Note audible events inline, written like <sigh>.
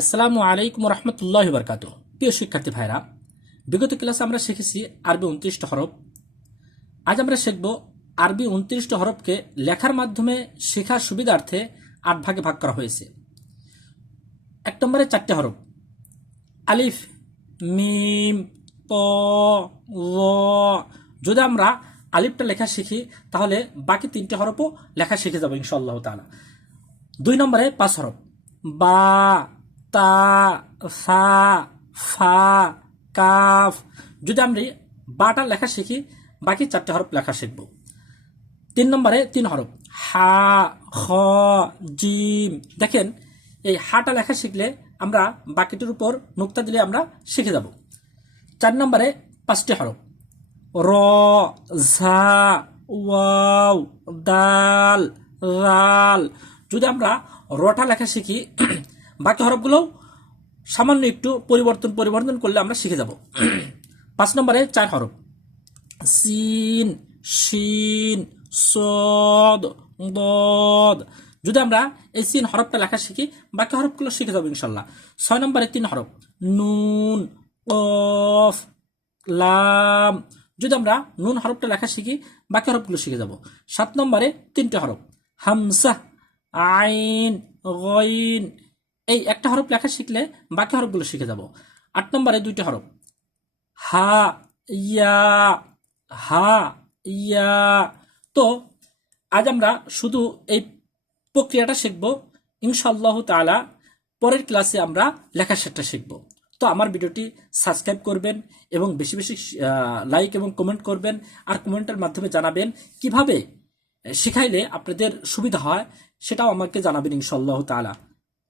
আসসালামু আলাইকুম রহমতুল্লাহ বরকাত। প্রিয় শিক্ষার্থী ভাইরা, বিগত ক্লাসে আমরা শিখেছি আরবি উনত্রিশটা হরফ। আজ আমরা শিখব আরবি উনত্রিশটা হরফকে লেখার মাধ্যমে শেখার সুবিধার্থে আট ভাগে ভাগ করা হয়েছে। এক নম্বরে চারটে হরফ। আলিফ, মিম ল যদি আমরা আলিফটা লেখা শিখি, তাহলে বাকি তিনটে হরফও লেখা শিখে যাব ইনশাল্লাহ তালা দুই নম্বরে পাঁচ হরফ। বা তা, সা, ফা, কাফ। যদি আমরা বাটা লেখা শিখি, বাকি চারটে হরফ লেখা শিখব। তিন নম্বরে তিন হরফ। হা, খ, জিম। দেখেন, এই হাটা লেখা শিখলে আমরা বাকিটির উপর নুক্তা দিলে আমরা শিখে যাব। চার নম্বরে পাঁচটি হরফ। র, ঝা, ওয়াও, দাল, রাল। যদি আমরা রটা লেখা শিখি বাকি হরফগুলো সামান্য একটু পরিবর্তন পরিবর্তন করলে আমরা শিখে যাব। <clears throat> পাঁচ নম্বরে চার হরফ। সিন, শিন, সদ, দদ। যদি আমরা এই সিন হরফটা লেখা শিখি, বাকি হরফগুলো শিখে যাব ইনশাল্লাহ। ছয় নম্বরে তিন হরফ। নুন, কফ, লাম। যদি আমরা নুন হরফটা লেখা শিখি, বাকি হরফগুলো শিখে যাব। সাত নম্বরে তিনটে হরফ। হামসা, আইন, গইন এই একটা হরফ লেখা শিখলে বাকি হরফগুলো শিখে যাব। আট নম্বরে দুইটা হরফ। হা, ইয়া হা, ইয়া। তো, আজ আমরা শুধু এই প্রক্রিয়াটা শিখব। ইনশাল্লাহ তাআলা পরের ক্লাসে আমরা লেখা সেটটা শিখব। তো আমার ভিডিওটি সাবস্ক্রাইব করবেন এবং বেশি বেশি লাইক এবং কমেন্ট করবেন আর কমেন্টের মাধ্যমে জানাবেন কীভাবে শিখাইলে আপনাদের সুবিধা হয়, সেটাও আমাকে জানাবেন ইনশাল্লাহ তাআলা।